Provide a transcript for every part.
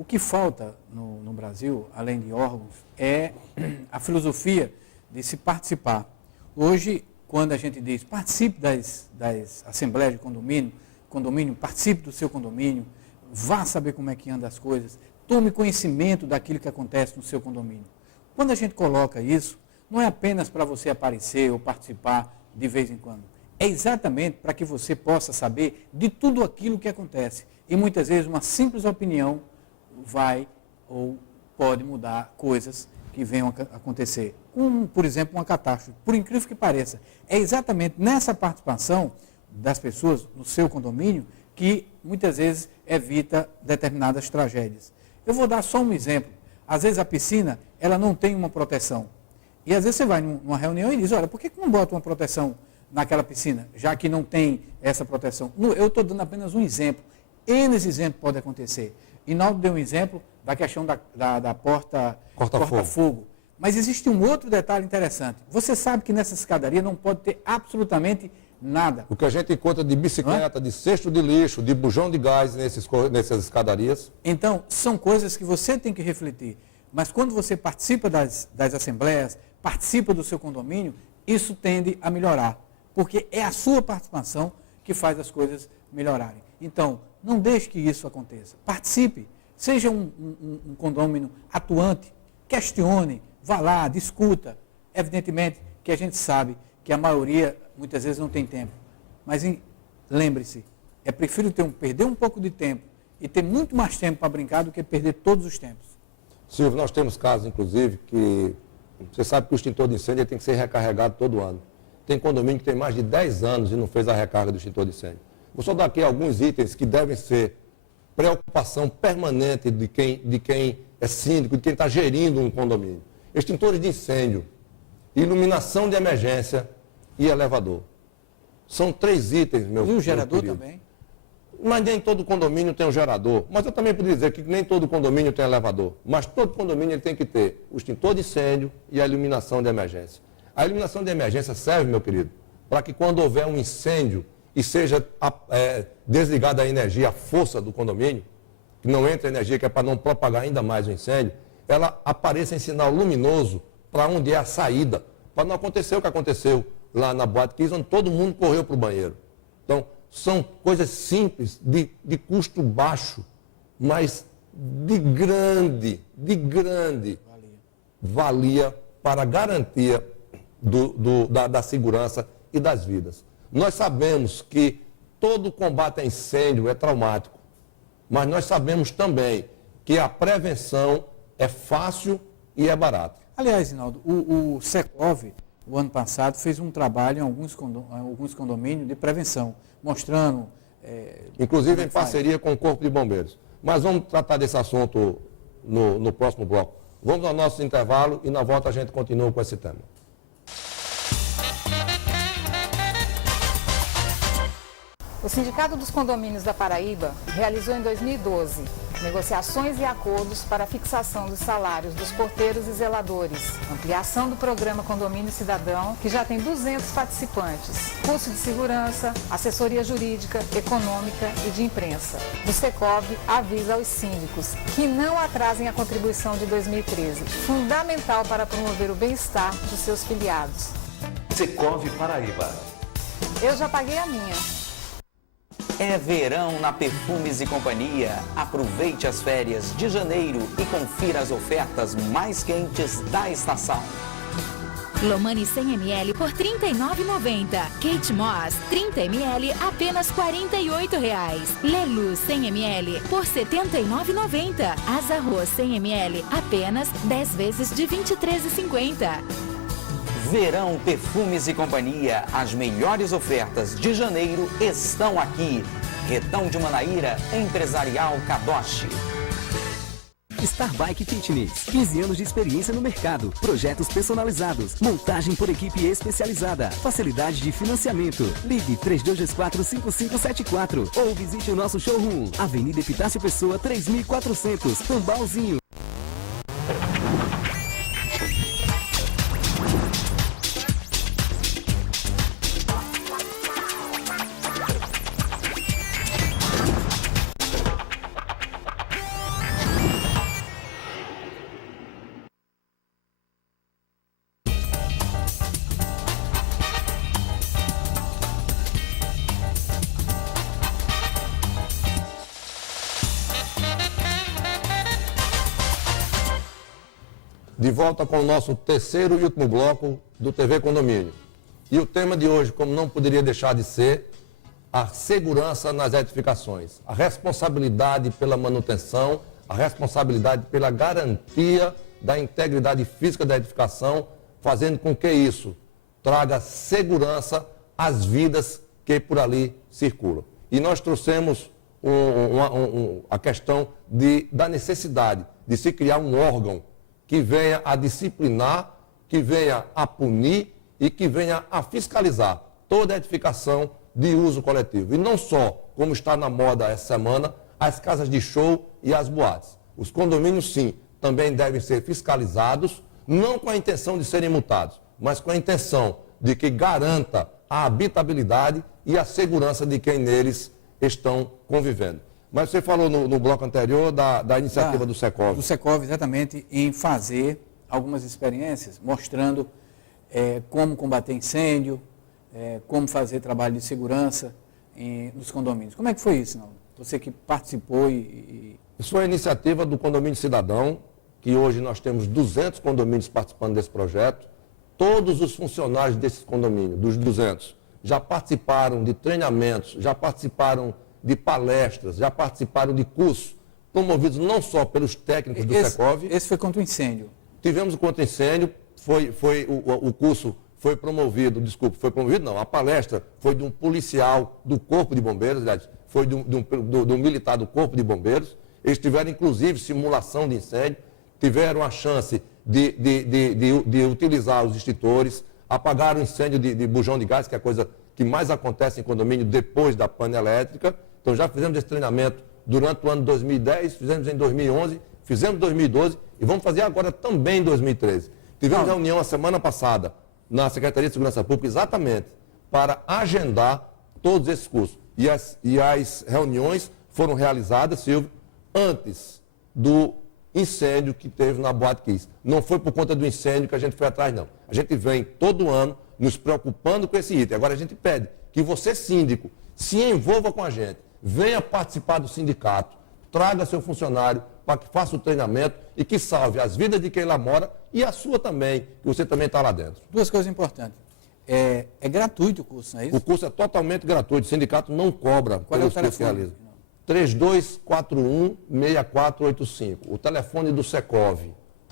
O que falta no Brasil, além de órgãos, é a filosofia de se participar. Hoje, quando a gente diz participe das assembleias de condomínio, participe do seu condomínio, vá saber como é que andam as coisas, tome conhecimento daquilo que acontece no seu condomínio. Quando a gente coloca isso, não é apenas para você aparecer ou participar de vez em quando. É exatamente para que você possa saber de tudo aquilo que acontece. E muitas vezes uma simples opinião vai ou pode mudar coisas que venham a acontecer. Como, por exemplo, uma catástrofe. Por incrível que pareça, é exatamente nessa participação das pessoas no seu condomínio que muitas vezes evita determinadas tragédias. Eu vou dar só um exemplo. Às vezes a piscina, ela não tem uma proteção. E às vezes você vai numa reunião e diz, olha, por que não bota uma proteção naquela piscina, já que não tem essa proteção? Eu estou dando apenas um exemplo. N exemplos podem acontecer. Inaldo deu um exemplo da questão da porta corta-fogo. Mas existe um outro detalhe interessante. Você sabe que nessa escadaria não pode ter absolutamente nada. O que a gente encontra de bicicleta, de cesto de lixo, de bujão de gás nessas escadarias. Então, são coisas que você tem que refletir. Mas quando você participa das assembleias, participa do seu condomínio, isso tende a melhorar. Porque é a sua participação que faz as coisas melhorarem. Então, não deixe que isso aconteça. Participe. Seja um condomínio atuante. Questione. Vá lá, discuta. Evidentemente que a gente sabe que a maioria, muitas vezes, não tem tempo. Mas lembre-se, é prefiro perder um pouco de tempo e ter muito mais tempo para brincar do que perder todos os tempos. Silvio, nós temos casos, inclusive, que você sabe que o extintor de incêndio tem que ser recarregado todo ano. Tem condomínio que tem mais de 10 anos e não fez a recarga do extintor de incêndio. Vou só dar aqui alguns itens que devem ser preocupação permanente de quem é síndico, de quem está gerindo um condomínio. Extintores de incêndio, iluminação de emergência e elevador. São 3 itens, meu E o gerador também? Mas nem todo condomínio tem um gerador. Mas eu também poderia dizer que nem todo condomínio tem elevador. Mas todo condomínio ele tem que ter o extintor de incêndio e a iluminação de emergência. A iluminação de emergência serve, meu querido, para que quando houver um incêndio e seja desligada a energia, a força do condomínio, que não entra energia, que é para não propagar ainda mais o incêndio, ela apareça em sinal luminoso para onde é a saída, para não acontecer o que aconteceu lá na Boate Kiss, onde todo mundo correu para o banheiro. Então, são coisas simples, de custo baixo, mas de grande valia para a garantia da segurança e das vidas. Nós sabemos que todo combate a incêndio é traumático, mas nós sabemos também que a prevenção é fácil e é barata. Aliás, Rinaldo, o Secov, o ano passado, fez um trabalho em alguns condomínios de prevenção, mostrando... inclusive em parceria com o Corpo de Bombeiros. Mas vamos tratar desse assunto no próximo bloco. Vamos ao nosso intervalo e na volta a gente continua com esse tema. O Sindicato dos Condomínios da Paraíba realizou em 2012 negociações e acordos para a fixação dos salários dos porteiros e zeladores, ampliação do programa Condomínio Cidadão, que já tem 200 participantes, curso de segurança, assessoria jurídica, econômica e de imprensa. O Secov avisa aos síndicos que não atrasem a contribuição de 2013, fundamental para promover o bem-estar dos seus filiados. Secov Paraíba. Eu já paguei a minha. É verão na Perfumes e Companhia. Aproveite as férias de janeiro e confira as ofertas mais quentes da estação. Lomani 100 ml por R$ 39,90. Kate Moss 30 ml apenas R$ 48,00. Lelu 100 ml por R$ 79,90. Asa Arroz 100 ml apenas 10 vezes de R$ 23,50. Verão Perfumes e Companhia. As melhores ofertas de janeiro estão aqui. Retão de Manaíra, Empresarial Kadoshi. Star Bike Fitness, 15 anos de experiência no mercado, projetos personalizados, montagem por equipe especializada, facilidade de financiamento. Ligue 3224-5574 ou visite o nosso showroom, Avenida Epitácio Pessoa 3400, Tambalzinho. De volta com o nosso terceiro e último bloco do TV Condomínio. E o tema de hoje, como não poderia deixar de ser, a segurança nas edificações. A responsabilidade pela manutenção, a responsabilidade pela garantia da integridade física da edificação, fazendo com que isso traga segurança às vidas que por ali circulam. E nós trouxemos a questão da necessidade de se criar um órgão que venha a disciplinar, que venha a punir e que venha a fiscalizar toda a edificação de uso coletivo. E não só, como está na moda essa semana, as casas de show e as boates. Os condomínios, sim, também devem ser fiscalizados, não com a intenção de serem multados, mas com a intenção de que garanta a habitabilidade e a segurança de quem neles estão convivendo. Mas você falou no bloco anterior da iniciativa do Secov. Do Secov, exatamente, em fazer algumas experiências, mostrando como combater incêndio, como fazer trabalho de segurança nos condomínios. Como é que foi isso, Naldo? Você que participou Isso foi a iniciativa do Condomínio Cidadão, que hoje nós temos 200 condomínios participando desse projeto. Todos os funcionários desses condomínios, dos 200, já participaram de treinamentos, já participaram de palestras, já participaram de cursos, promovidos não só pelos técnicos do Secov. Esse foi contra o incêndio? Tivemos o contra incêndio, o curso foi promovido, a palestra foi de um policial do Corpo de Bombeiros, aliás, foi de um militar do Corpo de Bombeiros. Eles tiveram, inclusive, simulação de incêndio, tiveram a chance de utilizar os extintores, apagaram o incêndio de bujão de gás, que é a coisa que mais acontece em condomínio depois da pane elétrica. Então já fizemos esse treinamento durante o ano de 2010, fizemos em 2011, fizemos em 2012 e vamos fazer agora também em 2013. Tivemos reunião a semana passada na Secretaria de Segurança Pública exatamente para agendar todos esses cursos. E as reuniões foram realizadas, Silvio, antes do incêndio que teve na Boate Kiss. Não foi por conta do incêndio que a gente foi atrás, não. A gente vem todo ano nos preocupando com esse item. Agora a gente pede que você, síndico, se envolva com a gente, venha participar do sindicato, traga seu funcionário para que faça o treinamento e que salve as vidas de quem lá mora e a sua também, que você também está lá dentro. Duas coisas importantes. É gratuito o curso, não é isso? O curso é totalmente gratuito, o sindicato não cobra. Qual é o telefone? 3241-6485. O telefone do Secov,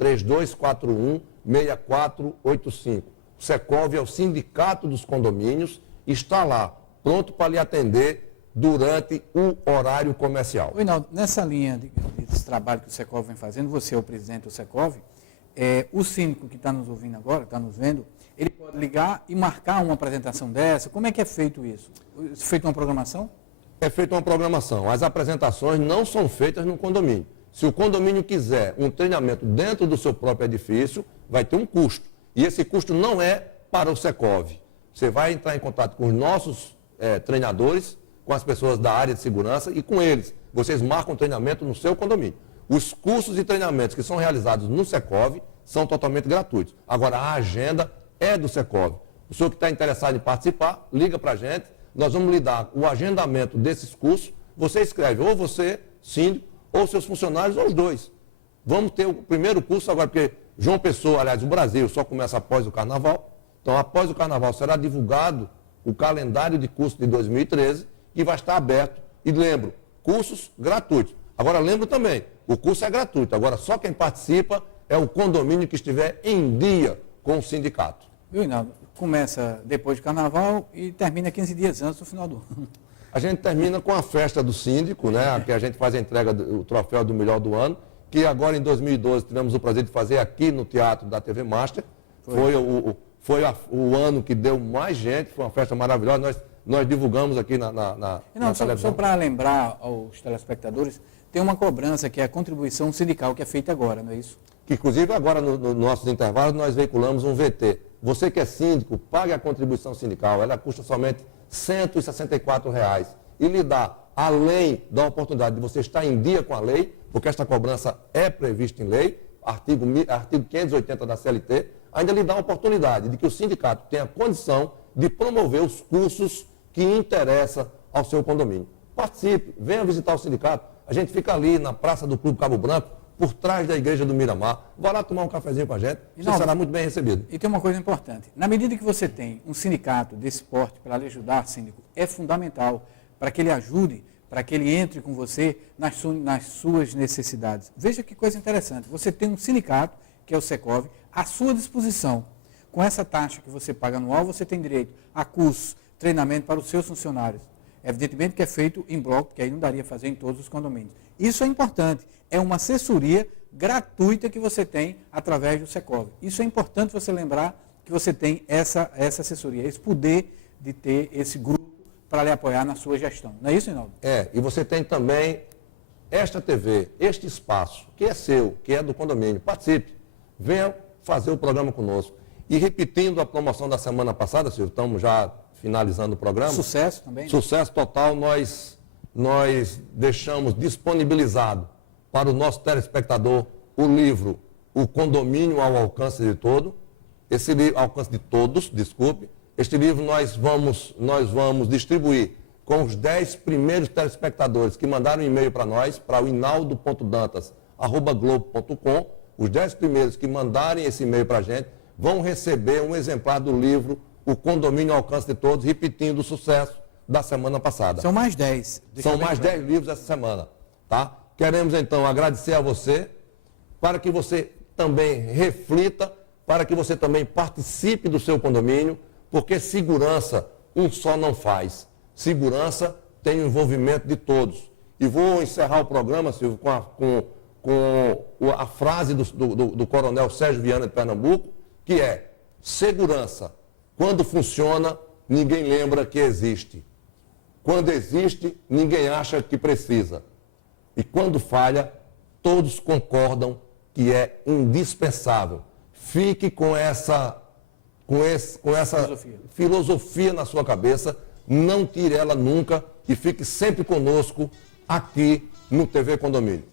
3241-6485. O Secov é o sindicato dos condomínios, está lá, pronto para lhe atender durante o horário comercial. Reinaldo, nessa linha desse trabalho que o Secov vem fazendo, você é o presidente do Secov, o síndico que está nos ouvindo agora, está nos vendo, ele pode ligar e marcar uma apresentação dessa? Como é que é feito isso? É feita uma programação? É feita uma programação. As apresentações não são feitas no condomínio. Se o condomínio quiser um treinamento dentro do seu próprio edifício, vai ter um custo. E esse custo não é para o Secov. Você vai entrar em contato com os nossos treinadores, com as pessoas da área de segurança e com eles. Vocês marcam treinamento no seu condomínio. Os cursos e treinamentos que são realizados no Secov são totalmente gratuitos. Agora, a agenda é do Secov. O senhor que está interessado em participar, liga para a gente. Nós vamos lhe dar o agendamento desses cursos. Você escreve, ou você, síndico, ou seus funcionários, ou os dois. Vamos ter o primeiro curso agora, porque João Pessoa, aliás, o Brasil só começa após o Carnaval. Então, após o Carnaval, será divulgado o calendário de curso de 2013, que vai estar aberto. E lembro, cursos gratuitos. Agora, lembro também, o curso é gratuito. Agora, só quem participa é o condomínio que estiver em dia com o sindicato. Viu, Reinaldo? Começa depois do Carnaval e termina 15 dias antes do final do ano. A gente termina com a festa do síndico, né? Que a gente faz a entrega do troféu do melhor do ano, que agora em 2012 tivemos o prazer de fazer aqui no Teatro da TV Master. Foi o ano que deu mais gente, foi uma festa maravilhosa. Nós divulgamos aqui na televisão. Só para lembrar aos telespectadores, tem uma cobrança que é a contribuição sindical que é feita agora, não é isso? Que, inclusive, agora nos nossos intervalos, nós veiculamos um VT. Você que é síndico, pague a contribuição sindical. Ela custa somente R$ 164 e lhe dá, além da oportunidade de você estar em dia com a lei, porque esta cobrança é prevista em lei, artigo 580 da CLT, ainda lhe dá a oportunidade de que o sindicato tenha condição de promover os cursos que interessam ao seu condomínio. Participe, venha visitar o sindicato. A gente fica ali na Praça do Clube Cabo Branco, por trás da igreja do Miramar. Vá lá tomar um cafezinho com a gente, você será muito bem recebido. E tem uma coisa importante. Na medida que você tem um sindicato desse porte para lhe ajudar, síndico, é fundamental para que ele ajude, para que ele entre com você nas suas necessidades. Veja que coisa interessante. Você tem um sindicato, que é o Secov, à sua disposição. Com essa taxa que você paga anual, você tem direito a curso, treinamento para os seus funcionários. Evidentemente que é feito em bloco, porque aí não daria fazer em todos os condomínios. Isso é importante. É uma assessoria gratuita que você tem através do Secov. Isso é importante você lembrar que você tem essa assessoria, esse poder de ter esse grupo para lhe apoiar na sua gestão. Não é isso, Reinaldo? E você tem também esta TV, este espaço, que é seu, que é do condomínio. Participe, venha fazer o programa conosco. E repetindo a promoção da semana passada, Silvio, estamos já finalizando o programa. Sucesso também. Sucesso total, nós deixamos disponibilizado para o nosso telespectador o livro O Condomínio ao Alcance de Todo. Esse livro, ao alcance de todos, desculpe. Este livro nós vamos distribuir com os 10 primeiros telespectadores que mandaram um e-mail para nós, para o inaldo.dantas@globo.com. Os 10 primeiros que mandarem esse e-mail para a gente vão receber um exemplar do livro O Condomínio ao Alcance de Todos, repetindo o sucesso da semana passada. São mais 10. São mais 10 livros essa semana, tá? Queremos então agradecer a você, para que você também reflita, para que você também participe do seu condomínio, porque segurança um só não faz. Segurança tem o envolvimento de todos. E vou encerrar o programa, Silvio, com a frase do coronel Sérgio Viana de Pernambuco, que é: segurança, quando funciona, ninguém lembra que existe. Quando existe, ninguém acha que precisa. E quando falha, todos concordam que é indispensável. Fique com essa filosofia na sua cabeça, não tire ela nunca e fique sempre conosco aqui no TV Condomínio.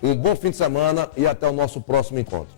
Um bom fim de semana e até o nosso próximo encontro.